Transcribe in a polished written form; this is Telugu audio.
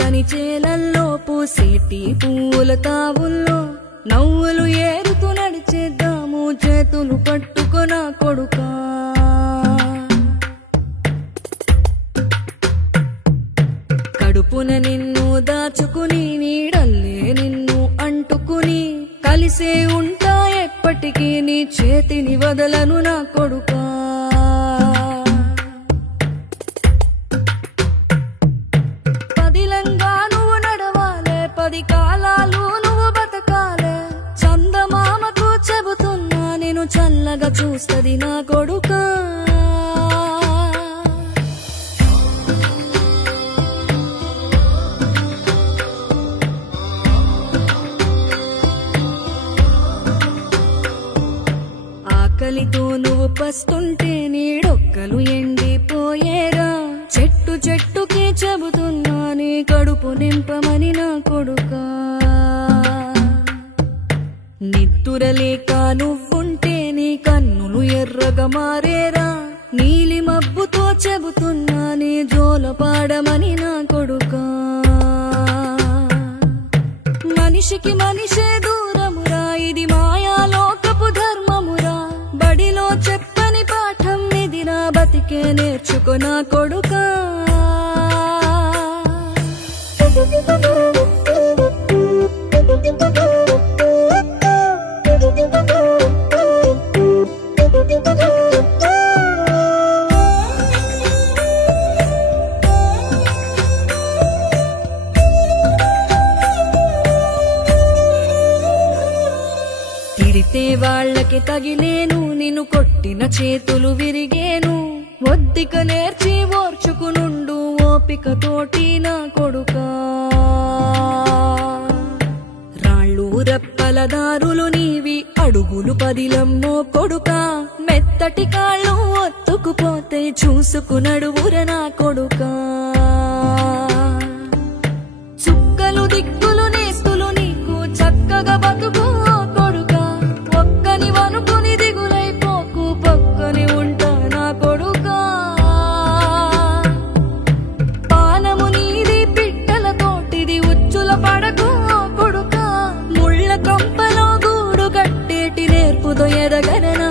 పచ్చని చేలల్లో పూసేటి పూల తావుల్లో నవ్వులు ఏరుతూ నడిచేద్దాము చేతులు పట్టుకొన కొడుకా కడుపున నిన్ను దాచుకుని నీడల్లే నిన్ను అంటుకుని కలిసే ఉంటా ఎప్పటికీ నీ చేతిని వదలను నా కొడుకా పదిలంగా నువ్వు నడవాలే 10 కాలాలు నువ్వు బతకాలే చందమామకు చెబుతున్నా నేను చల్లగా చూస్తది నా కొడుకా ఆకలితో నువ్వు పస్తుంటే నీడొక్కలు ఎండిపోయేరా చెట్టు చెట్టుకి చెబుతున్నా నీ కడుపు నింపమని నా కొడుకా నిద్దురలేక నువ్వుంటే నీ కన్నులు ఎర్రగా మారేరా నీలి మబ్బుతో చెబుతున్నా నీ జోల పాడమని నా కొడుకా మనిషికి మనిషే దూరమురా ఇది మాయాలోకపు ధర్మమురా బడిలో చెప్పని పాఠం ఇది నా బతికే నేర్చుకో నా కొడుకా తిడితే వాళ్ళకి తగిలేను నిన్ను కొట్టిన చేతులు విరిగేను ఒద్దిక నేర్చి ఓర్చుకునుండు ఓపికతోటి నా కొడుకా రాళ్ళు రెప్పల దారులు నీవి అడుగులు పదిలమ్మో కొడుకా మెత్తటి కాళ్ళు ఒత్తుకుపోతే చూసుకునడువుర నా కొడుకా చుక్కలు దిక్కులు నేస్తులు నీకు చక్కగా బతుకు కొడుకా ఒక్కని వనుకుని దిగులైపోకు పక్కని ఉంటా నా కొడుకా పానము నీది పిట్టల తోటిది ఉచ్చుల పడకు కొడుకా ముళ్ళ కంపలో గూడు కట్టేటి నేర్పుతో ఎదగన